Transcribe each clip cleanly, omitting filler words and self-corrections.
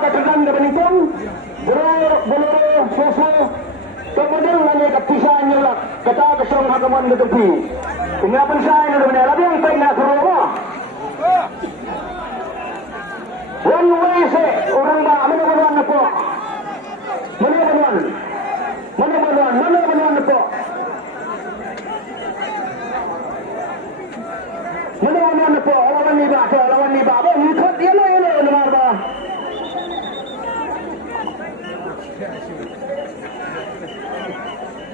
ketegang ke Benitong, boleh susu, kemudian lagi kepisahnya lah, kata kesong hakaman betupi. Kenapa saya nak benar? Tapi yang saya nak keluar. One way se orang dah mana beruan apa? Mana beruan apa? Mana apa? Lawan ni bah, apa? Ikut dia lah nomor bah.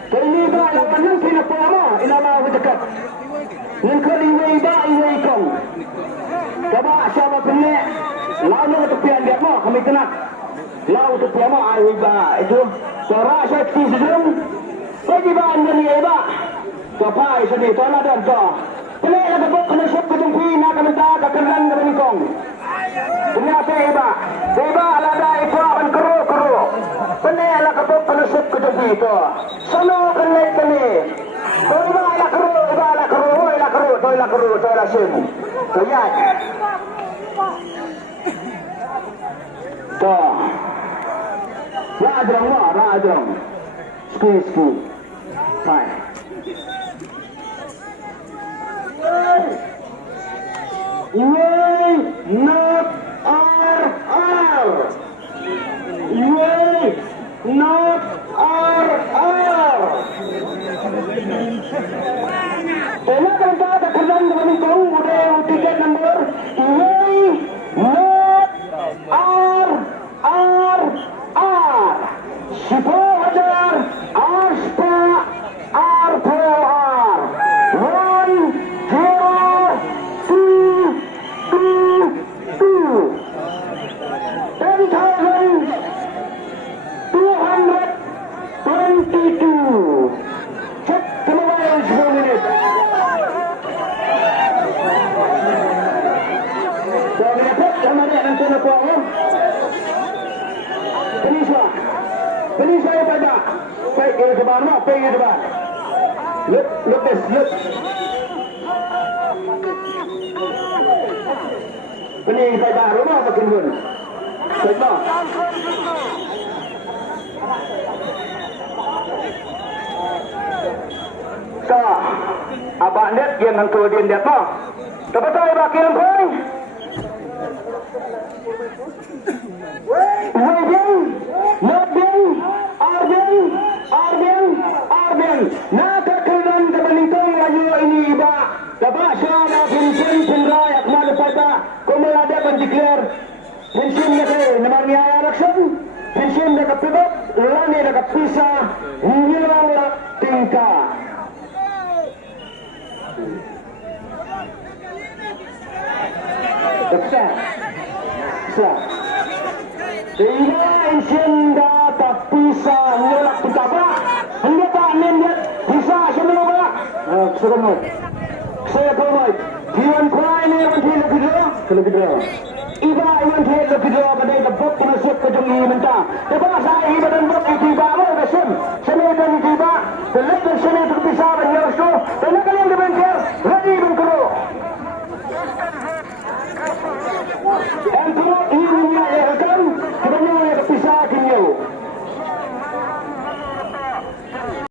Kali bah lawan nang kena apa? Ilama dekat. Yang kali iway kong. Coba siapa penek? Lawan nak tepian dia mah kami kena. Lawan tepian mah iba itu. Suara seksi sedang. Bagi bahan ni iba. Kapai sedih tanah dan kau. Penek nak tepuk kena syuk kejumpi nak kena tak kekeran ke menikong. Kenapa iba? Iba alada ibu akan keru. Penek nak tepuk kena syuk kejumpi itu. Sono kena kene. Iba ala keru. Toilah sim. Lihat. Tuh. Rajong. Ski. Hai. Not R. Tena kanta kekerjaan dengan kau udah tiket nomor not R. Siapa ajar Aspa R4R 10,222. Cek kembali 10 minit. Penisah ya pada. Baik ke depan, baik ke depan. Lepas. Penisah pada rumah makin pun. Baiklah. Kak, abang net yang hantu dia lihat mah. Kebetul abang kirim pun. Arden. Nakakalan ka balitong layo ini iba. Kabasya na pension rakyat malapata. Kung malada pang declare. Pension na kayo. Naman niya election. Pension na kapibot. Lani na kapisa. Hindi lang tingka. Sa. Pension na kapisa. Nolak pitaba. Hindi pa nindat bisa semua ba? Sukamot. Saya provide. Diwan kuai ni yang lebih dulu. Iba yang lebih dulu pada debut masuk ke jumlah mentah. Lepas saya iba dan bot tiba mau besim. Semua dan tiba. Selepas sini